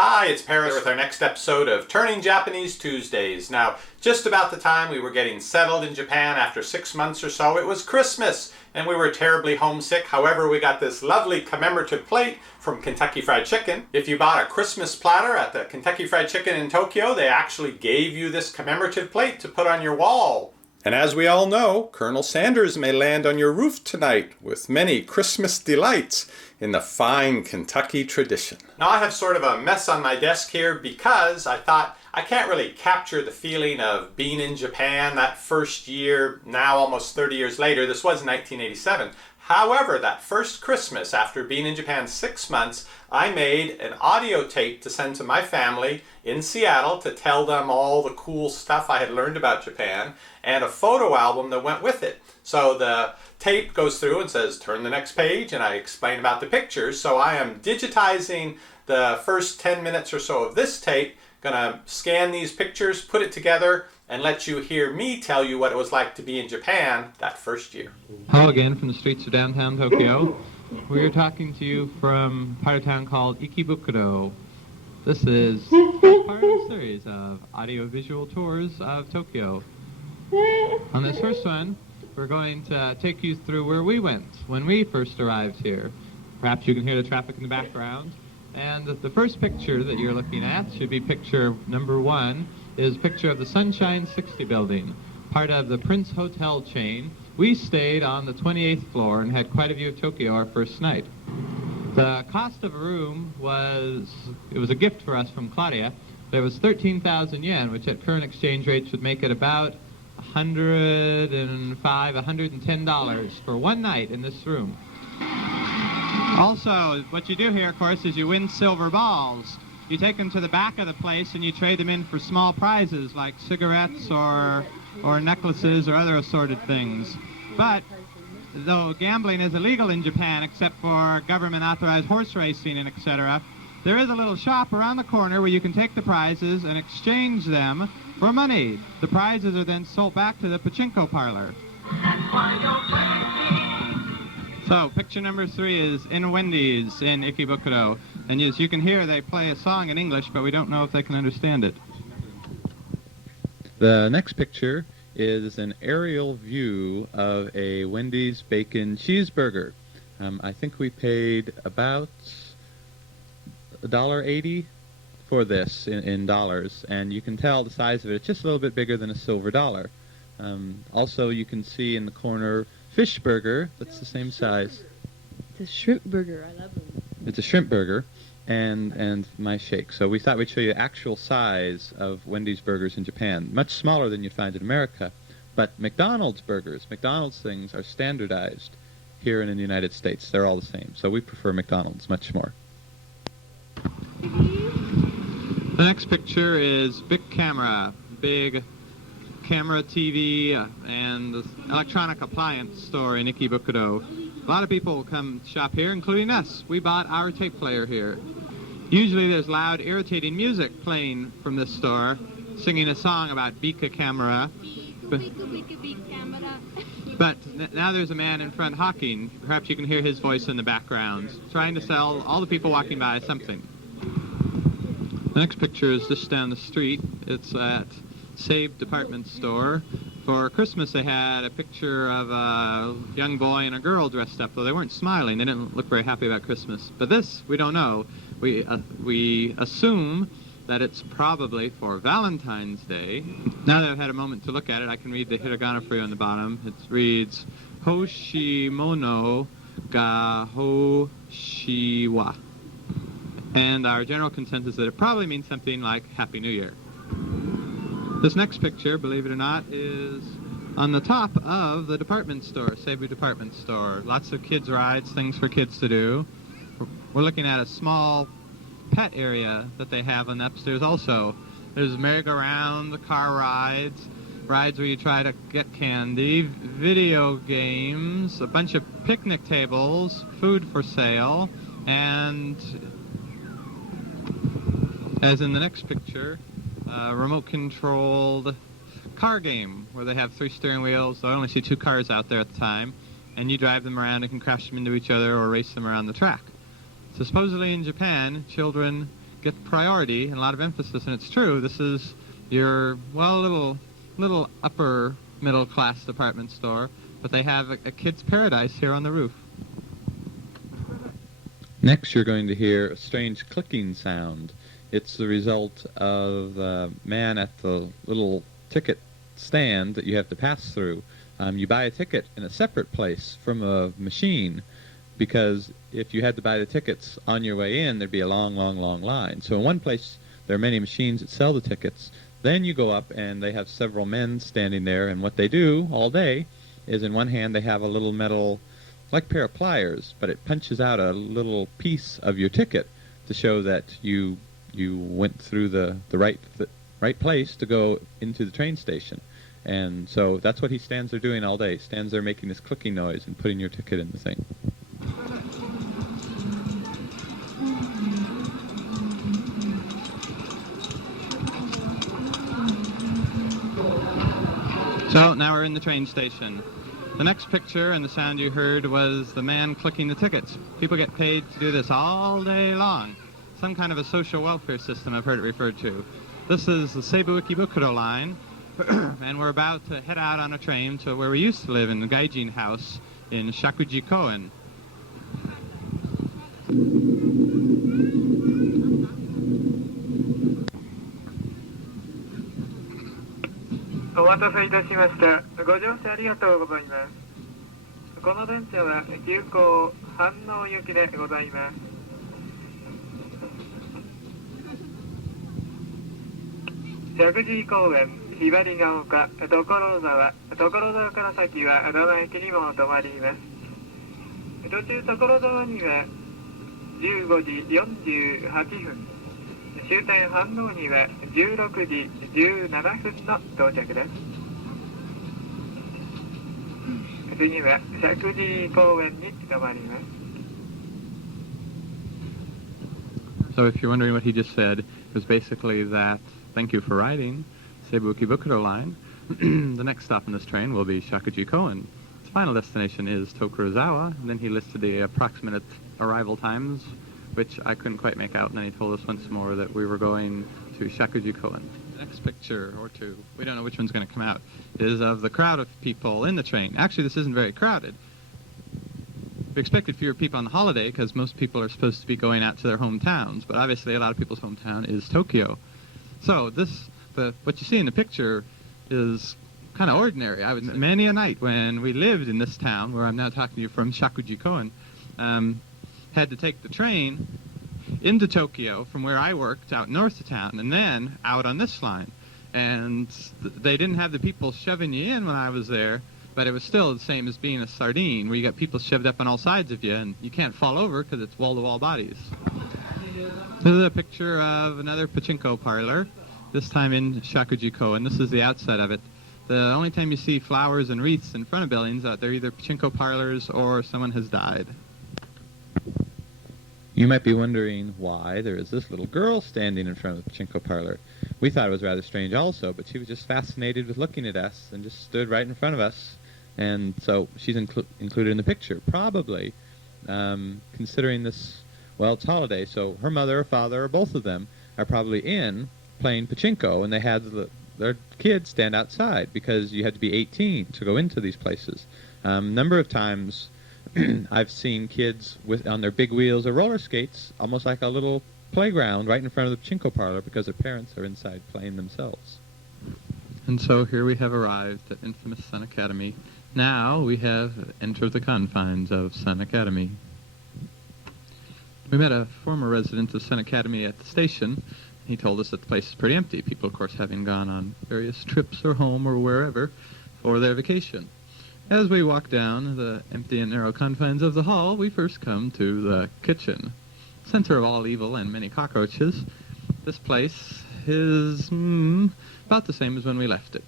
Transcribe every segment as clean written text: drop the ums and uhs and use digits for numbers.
Hi, it's Paris with our next episode of Turning Japanese Tuesdays. Now, just about the time we were getting settled in Japan after 6 months or so, it was Christmas, and we were terribly homesick. However, we got this lovely commemorative plate from Kentucky Fried Chicken. If you bought a Christmas platter at the Kentucky Fried Chicken in Tokyo, they actually gave you this commemorative plate to put on your wall. And as we all know, Colonel Sanders may land on your roof tonight with many Christmas delights in the fine Kentucky tradition. Now I have sort of a mess on my desk here because I thought I can't really capture the feeling of being in Japan that first year, now almost 30 years later. This was 1987. However, that first Christmas, after being in Japan 6 months, I made an audio tape to send to my family in Seattle to tell them all the cool stuff I had learned about Japan, and a photo album that went with it. So the tape goes through and says, turn the next page, and I explain about the pictures. So I am digitizing the first 10 minutes or so of this tape, gonna scan these pictures, put it together, and let you hear me tell you what it was like to be in Japan that first year. Hello again from the streets of downtown Tokyo. We're talking to you from a part of town called Ikebukuro. This is part of a series of audio-visual tours of Tokyo. On this first one, we're going to take you through where we went when we first arrived here. Perhaps you can hear the traffic in the background. And the first picture that you're looking at should be picture number 1, is a picture of the Sunshine 60 building, part of the Prince Hotel chain. We stayed on the 28th floor and had quite a view of Tokyo our first night. The cost of a room was a gift for us from Claudia. It was 13,000 yen, which at current exchange rates would make it about $105, $110 for one night in this room. Also, what you do here, of course, is you win silver balls. You take them to the back of the place and you trade them in for small prizes like cigarettes or necklaces or other assorted things. But though gambling is illegal in Japan except for government-authorized horse racing and etc., there is a little shop around the corner where you can take the prizes and exchange them for money. The prizes are then sold back to the pachinko parlor. So, picture number 3 is in Wendy's in Ikebukuro. And as you can hear, they play a song in English, but we don't know if they can understand it. The next picture is an aerial view of a Wendy's bacon cheeseburger. I think we paid about $1.80 for this in dollars, and you can tell the size of it. It's just a little bit bigger than a silver dollar. Also, you can see in the corner fish burger. That's the same size. It's a shrimp burger. I love them. It's a shrimp burger and my shake. So we thought we'd show you the actual size of Wendy's burgers in Japan. Much smaller than you'd find in America. But McDonald's burgers, McDonald's things are standardized here in the United States. They're all the same. So we prefer McDonald's much more. The next picture is big camera TV and the electronic appliance store in Ikebukuro. A lot of people will come shop here, including us. We bought our tape player here. Usually there's loud, irritating music playing from this store, singing a song about Bika camera. But now there's a man in front hawking. Perhaps you can hear his voice in the background, trying to sell all the people walking by something. The next picture is just down the street. It's at Save Department Store. For Christmas they had a picture of a young boy and a girl dressed up, though they weren't smiling. They didn't look very happy about Christmas. But this, we don't know. We assume that it's probably for Valentine's Day. Now that I've had a moment to look at it, I can read the hiragana for you on the bottom. It reads, Hoshimono ga Hoshiwa. And our general consensus is that it probably means something like Happy New Year. This next picture, believe it or not, is on the top of the department store, Seibu Department Store. Lots of kids' rides, things for kids to do. We're looking at a small pet area that they have on the upstairs also. There's merry-go-round, car rides where you try to get candy, video games, a bunch of picnic tables, food for sale, and as in the next picture, remote-controlled car game where they have 3 steering wheels. I only see 2 cars out there at the time, and you drive them around and can crash them into each other or race them around the track. So supposedly in Japan, children get priority and a lot of emphasis, and it's true. This is your, well, little upper middle class department store, but they have a kid's paradise here on the roof. Next, you're going to hear a strange clicking sound. It's the result of a man at the little ticket stand that you have to pass through. You buy a ticket in a separate place from a machine, because if you had to buy the tickets on your way in, there'd be a long, long, long line. So in one place, there are many machines that sell the tickets. Then you go up, and they have several men standing there, and what they do all day is, in one hand, they have a little metal, like pair of pliers, but it punches out a little piece of your ticket to show that you went through the right place to go into the train station. And so that's what he stands there doing all day. He stands there making this clicking noise and putting your ticket in the thing. So now we're in the train station. The next picture and the sound you heard was the man clicking the tickets. People get paid to do this all day long. Some kind of a social welfare system, I've heard it referred to. This is the Seibu Ikebukuro line, and we're about to head out on a train to where we used to live, in the Gaijin house in Shakuji-koen. お待たせいたしました。ご乗車ありがとうございます。この電車は急行飯能行きでございます。石神井公園、ひばりが丘、所沢から先は阿田駅にも停まります。途中所沢には15時48分。終点飯能には16時17分の到着です。次は石神井公園に停まります。 So if you're wondering what he just said, it was basically that, thank you for riding Seibu Ikebukuro line. The next stop on this train will be Shakuji-koen. Its final destination is Tokurozawa, and then he listed the approximate arrival times, which I couldn't quite make out, and then he told us once more that we were going to Shakuji-koen. The next picture, or two, we don't know which one's going to come out, is of the crowd of people in the train. Actually, this isn't very crowded. We expected fewer people on the holiday, because most people are supposed to be going out to their hometowns, but obviously a lot of people's hometown is Tokyo. So what you see in the picture is kind of ordinary. Many a night when we lived in this town, where I'm now talking to you from Shakuji-koen, had to take the train into Tokyo from where I worked out north of town, and then out on this line. And they didn't have the people shoving you in when I was there, but it was still the same as being a sardine, where you got people shoved up on all sides of you, and you can't fall over because it's wall-to-wall bodies. This is a picture of another pachinko parlor, this time in Shakuji-koen. This is the outside of it. The only time you see flowers and wreaths in front of buildings, they're either pachinko parlors or someone has died. You might be wondering why there is this little girl standing in front of the pachinko parlor. We thought it was rather strange also, but she was just fascinated with looking at us and just stood right in front of us. And so she's included in the picture, probably considering this, well, it's holiday, so her mother or father or both of them are probably in playing pachinko, and they had their kids stand outside because you had to be 18 to go into these places. Number of times I've seen kids on their big wheels or roller skates, almost like a little playground right in front of the pachinko parlor because their parents are inside playing themselves. And so here we have arrived at infamous Sun Academy. Now we have entered the confines of Sun Academy. We met a former resident of Sun Academy at the station. He told us that the place is pretty empty, people, of course, having gone on various trips or home or wherever for their vacation. As we walk down the empty and narrow confines of the hall, we first come to the kitchen, center of all evil and many cockroaches. This place is about the same as when we left it.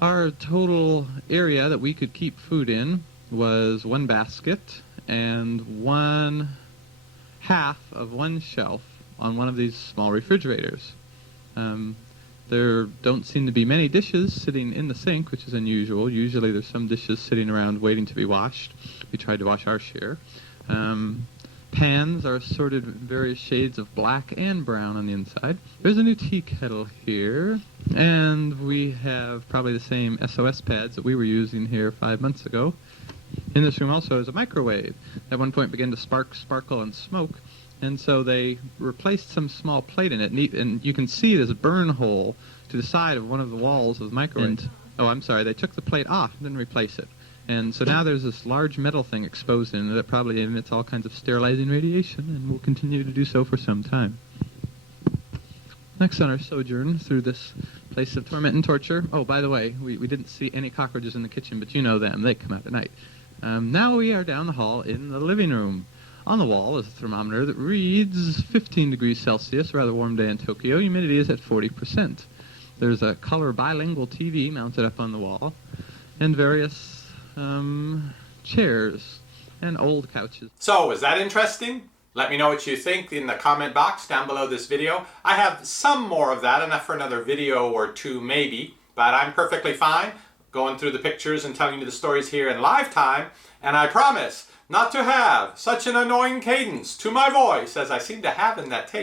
Our total area that we could keep food in was one basket and one half of one shelf on one of these small refrigerators. There don't seem to be many dishes sitting in the sink, which is unusual. Usually there's some dishes sitting around waiting to be washed. We tried to wash our share. pans are assorted various shades of black and brown on the inside. There's a new tea kettle here, and we have probably the same SOS pads that we were using here 5 months ago. In this room also is a microwave. At one point began to sparkle, and smoke, and so they replaced some small plate in it, and you can see this burn hole to the side of one of the walls of the microwave. Oh, I'm sorry, they took the plate off and didn't replace it. And so now there's this large metal thing exposed in it that probably emits all kinds of sterilizing radiation and will continue to do so for some time. Next on our sojourn through this place of torment and torture. Oh, by the way, we didn't see any cockroaches in the kitchen, but you know them. They come out at night. Now we are down the hall in the living room. On the wall is a thermometer that reads 15 degrees Celsius, a rather warm day in Tokyo. Humidity is at 40%. There's a color bilingual TV mounted up on the wall, and various chairs and old couches. So, was that interesting? Let me know what you think in the comment box down below this video. I have some more of that, enough for another video or two maybe, but I'm perfectly fine going through the pictures and telling you the stories here in live time, and I promise not to have such an annoying cadence to my voice as I seem to have in that tape.